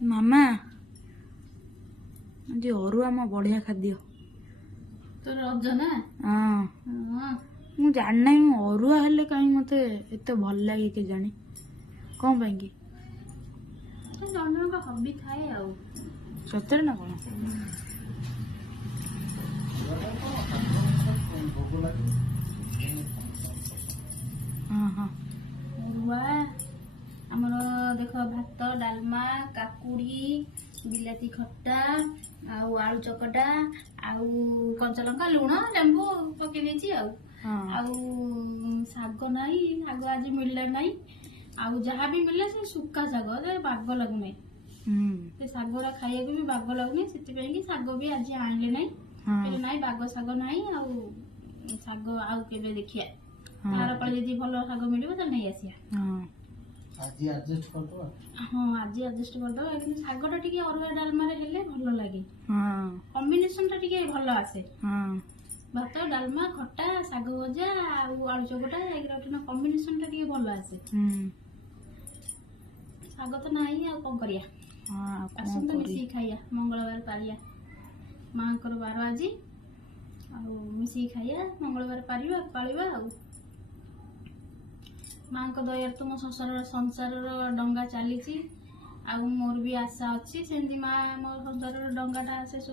मामा आज अरुआ म बढ़िया खाद्य तो रज ना हाँ हाँ मु जाना अरुआ हेले कहीं मते एते भल लगे के जानी कौन पाई कि तो जन का हबी थाए आउ सତରେ ना कौन हाँ हाँ अरुआ आमर देख भात डालमा काकुड़ी बिलाती खट्टा आउ आलू चकटा आउ कंचा लंका लुण लेंबू पकई देछि हाँ आउ शाग नहीं शाग आज मिलला नहीं आउ जहाँ भी मिले से सुक्का शाग बाग लगुना से शागरा खाइबा भी बाग लगुनि से शाग भी आज आनले नहीं हाँ नाई बाग शाग नहीं आउ शाग आउ केबे देखिया हाँ तार पळे जदी भलो शाग मिलिबो त नहीं आसिया हाँ आज एडजस्ट कर दो हाँ आज एडजस्ट कर दो लेकिन शागटा टिके अरुआ डालमारे हेले भलो लागे हाँ कॉम्बिनेशन टा टिके भलो आसे हाँ भात डालमा खट्टा शाग भजा आउ आलू चकटा एगरा कॉम्बिनेशन टा टिके भलो आसे शाग तो नहीं आ कौन करिया हाँ आसन तो मिसी खाइया मंगलवार पारिया माँ कर बार आज आउ मिसी खाइया मंगलवार पारिबा पालिबा आउ माँ को दयार तो मो संसार संसार डंगा चली मोर भी आशा अच्छी से माँ मो संसार डंगाटा आसे